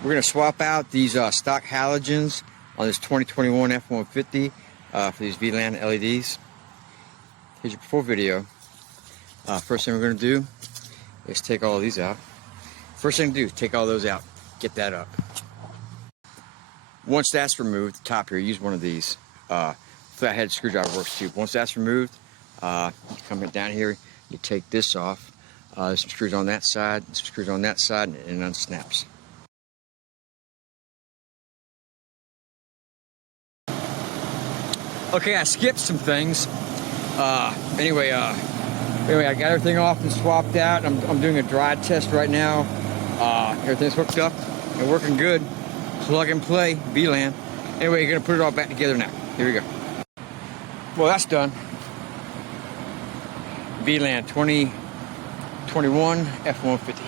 We're going to swap out these stock halogens on this 2021 F150 for these VLAND LEDs. Here's your before video. First thing we're going to do is take all of these out. First thing to do is take all those out. Get that up. Once that's removed, the top here, use one of these. Flathead screwdriver works too. Once that's removed, you come down here, you take this off. There's some screws on that side, some screws on that side, and it unsnaps. Okay, I skipped some things. Anyway, I got everything off and swapped out. I'm doing a dry test right now. Everything's hooked up and working good. Plug and play, VLAN. Anyway, you're gonna put it all back together now. Here we go. Well, that's done. VLAN 2021 F150.